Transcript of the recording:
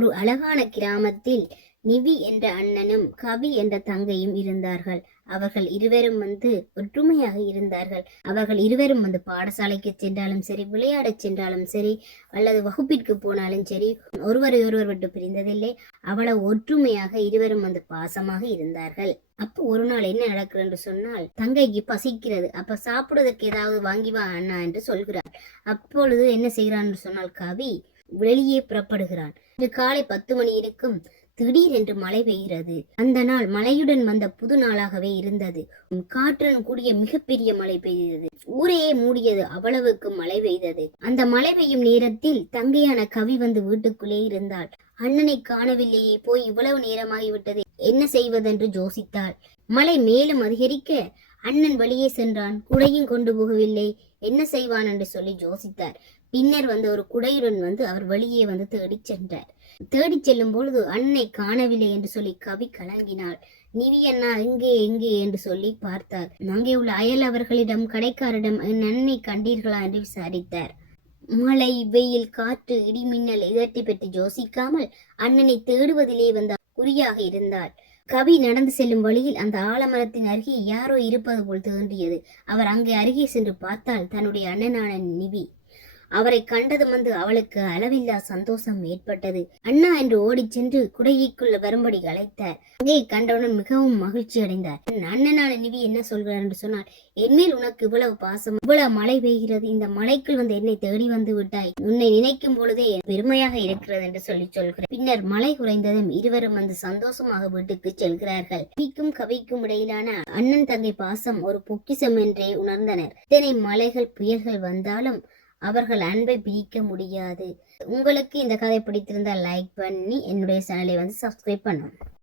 ஒரு அழகான கிராமத்தில் நிவி என்ற அண்ணனும் கவி என்ற தங்கையும் இருந்தார்கள். அவர்கள் இருவரும் வந்து ஒற்றுமையாக இருந்தார்கள். அவர்கள் இருவரும் வந்து பாடசாலைக்கு சென்றாலும் சரி விளையாடச் சென்றாலும் சரி அல்லது வகுப்பிற்கு போனாலும் சரி ஒருவரை ஒருவர் விட்டு பிரிந்ததில்லை. அவ்வளவு ஒற்றுமையாக இருவரும் வந்து பாசமாக இருந்தார்கள். அப்போ ஒரு நாள் என்ன நடக்கிறது என்று சொன்னால் தங்கைக்கு பசிக்கிறது. அப்ப சாப்பிடுவதற்கு ஏதாவது வாங்கி வா அண்ணா என்று சொல்கிறார். அப்பொழுது என்ன செய்கிறான் என்று சொன்னால் கவி வெளியே புறப்படுகிறான். இன்று காலை பத்து மணி இருக்கும். திடீரென்று மழை பெய்கிறது. அந்த நாள் மழையுடன் வந்த புது நாளாகவே இருந்தது. காற்றுடன் கூடிய மிகப்பெரிய மழை பெய்தது. ஊரையே மூடியது அவ்வளவுக்கு மழை பெய்தது. அந்த மழை பெய்யும் நேரத்தில் தங்கையான கவி வந்து வீட்டுக்குள்ளே இருந்தாள். அண்ணனை காணவில்லையே போய் இவ்வளவு நேரமாகிவிட்டது. என்ன செய்வதென்று ஜோசித்தாள் மழை மேலும் அதிகரிக்க அண்ணன் வெளியே சென்றான். குடையும் கொண்டு போகவில்லை. என்ன செய்வான்? என்று சொல்லி யோசித்தார். பின்னர் வந்து ஒரு குடையுடன் வந்து அவர் வெளியே வந்து தேடிச் சென்றார். தேடிச் செல்லும் பொழுது அன்னை காணவில்லை என்று சொல்லி கவி கலங்கினாள். நிவி அண்ணா எங்கே எங்கே என்று சொல்லி பார்த்தார். அங்கே உள்ள அயல் அவர்களிடம் கடைக்காரிடம் என் அன்னை கண்டீர்களா? என்று விசாரித்தார். மழை வெயில் காற்று இடி மின்னல் இதற்றி பற்றி யோசிக்காமல் அண்ணனை தேடுவதிலே வந்து குறியாக இருந்தாள். கவி நடந்து செல்லும் வழியில் அந்த ஆலமரத்தின் அருகே யாரோ இருப்பது போல் தோன்றியது. அவர் அங்கே அருகே சென்று பார்த்தால் தன்னுடைய அண்ணனான நிவி அவரை கண்டதும் வந்து அவளுக்கு அளவில்லா சந்தோஷம் ஏற்பட்டது. அண்ணா என்று ஓடிச் சென்று குடையைக்குள்ள வரும்படி அழைத்தார். அங்கே கண்டவுடன் மிகவும் மகிழ்ச்சி அடைந்தார். அண்ணனான நிவி என்ன சொல்கிறார்? என்று சொன்னால் என்மேல் உனக்கு இவ்வளவு பாசம் இவ்வளவு மழை பெய்கிறது. இந்த மலைக்குள் வந்து என்னை தேடி வந்து விட்டாய். உன்னை நினைக்கும் பொழுதே பெருமையாக இருக்கிறது என்று சொல்லி சொல்கிறார். பின்னர் மழை குறைந்ததும் இருவரும் வந்து சந்தோஷமாக வீட்டுக்கு செல்கிறார்கள். கவிக்கும் கவிக்கும் இடையிலான அண்ணன் தங்கை பாசம் ஒரு பொக்கிசம் என்றே உணர்ந்தனர். இத்தனை மலைகள் புயல்கள் வந்தாலும் அவர்கள் அன்பை பிரிக்க முடியாது. உங்களுக்கு இந்த கதை பிடித்திருந்தால் லைக் பண்ணி என்னுடைய சேனலை வந்து சப்ஸ்கிரைப் பண்ணும்